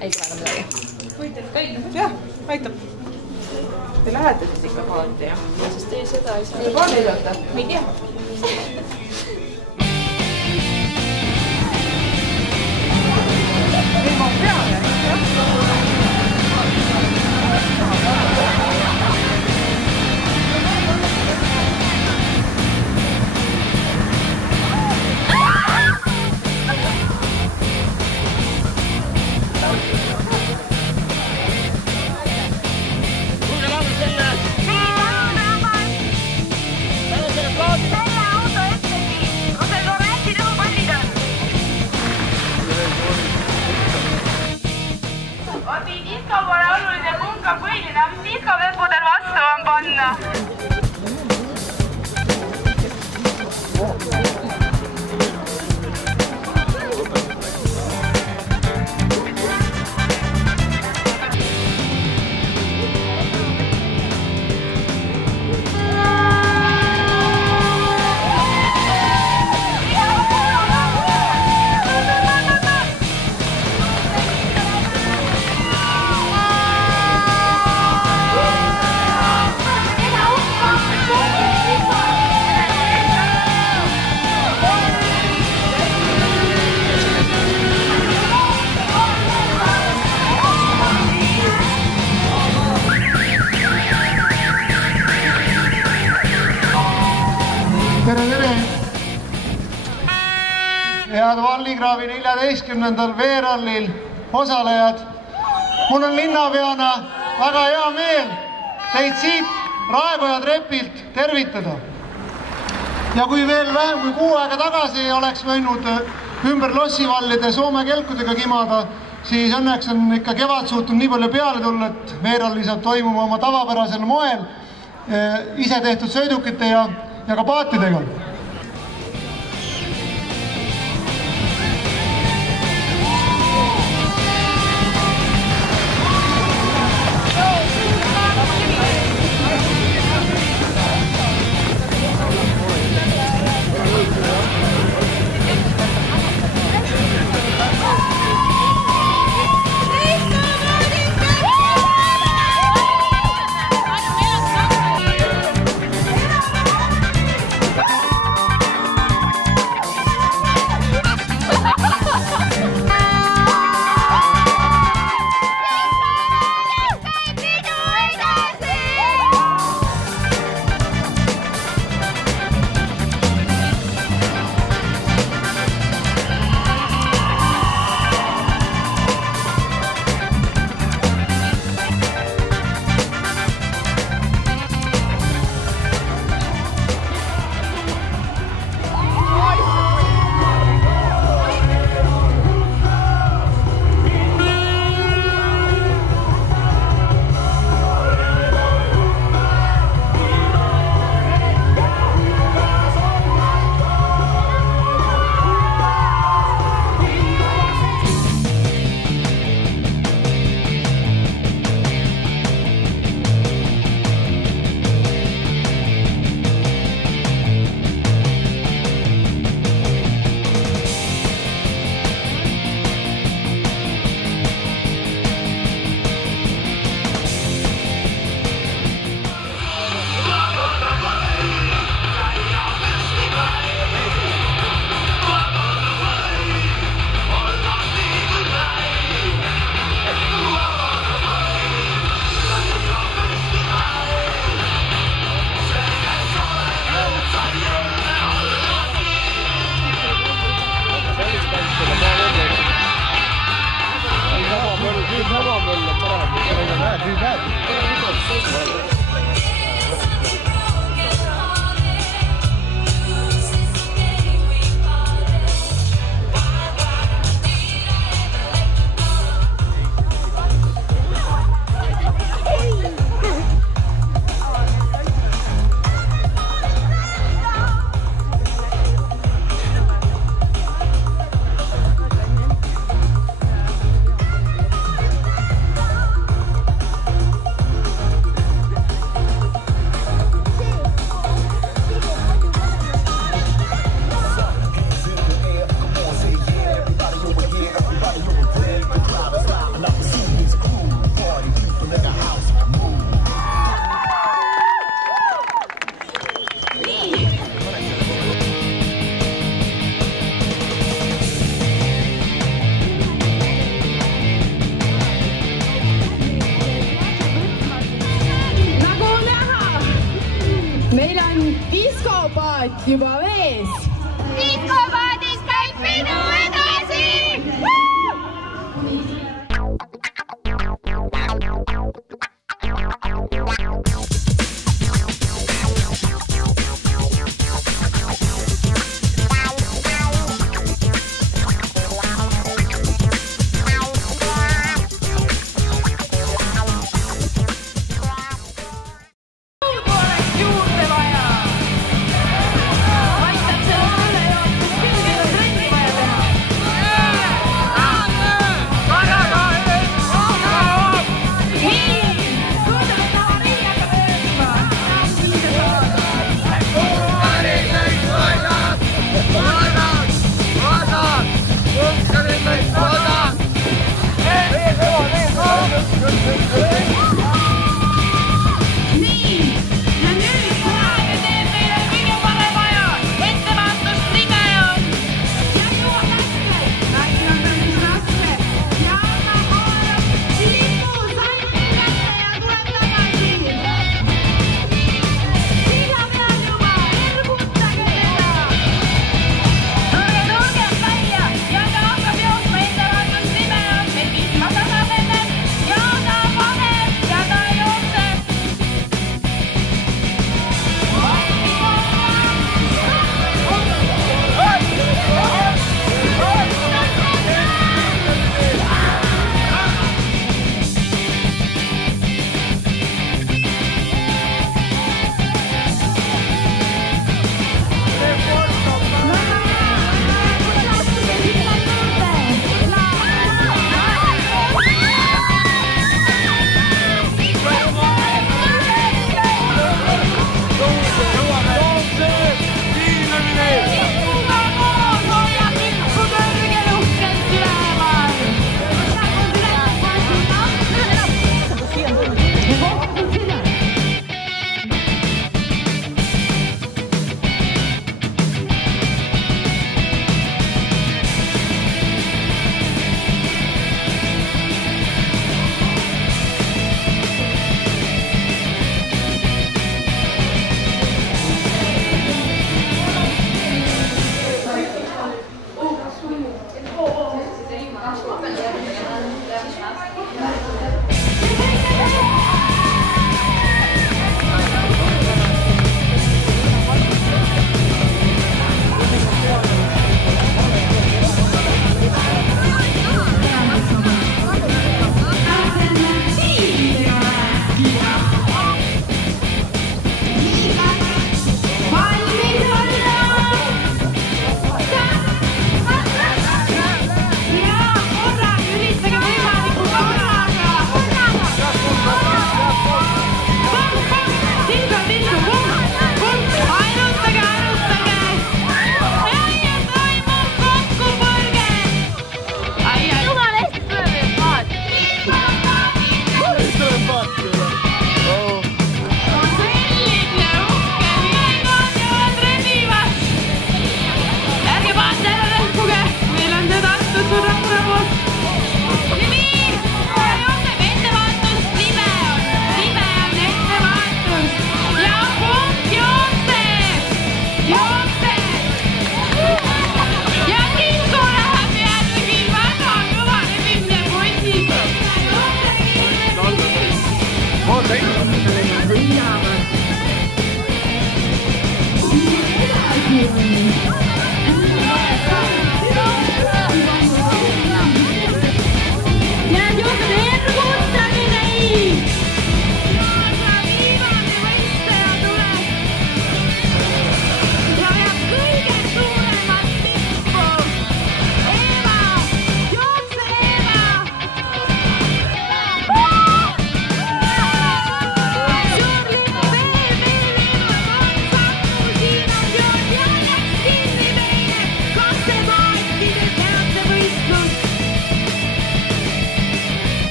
ei tule enam midagi. Võite käina? Jah, aitab. Te lähete siis ikka paati, jah? Sest teie seda ei saa. Te paati saate? Ei tea. Ei, ma pean, jah? Põhiline, mis diskopepudel vastu on panna. Head Valligraavi 14. veerallil osalejad, mul on linnapeana väga hea meel teid siit Raekoja trepilt tervitada. Ja kui veel vähem kui kuu aega tagasi oleks võinud ümber lossivallide Soome kelkudega kimada, siis õnneks on ikka kevad suutnud nii palju peale tulla, et veeralli saab toimuma oma tavapärasel moel ise tehtud sõidukite ja ka paatidega. juba vees. Diskopaadis käib pidu edasi!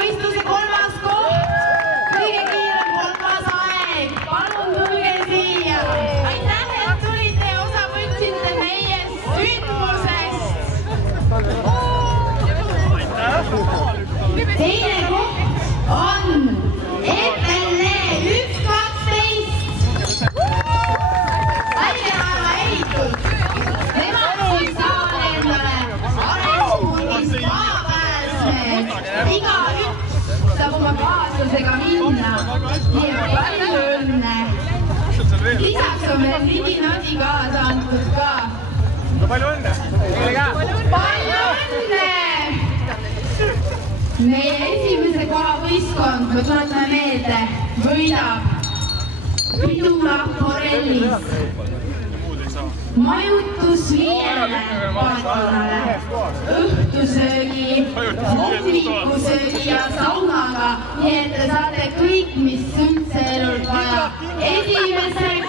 võistluse 3. koht. Kõige kiirem 3. aeg. Palun tulge aastasega minna. Nii palju õnne. Lisaks on meil Ligi-Nadi kaasa antud ka. Palju õnne! Palju õnne! Meie esimese koha võistkond, ma tuletan meelde, võidab Pidula Morellis. Majutus 5 paatkonnale, õhtusöögi, hommikusöögi ja saunaga, nii et te saate kõik, mis üldse elul vaja. Esimese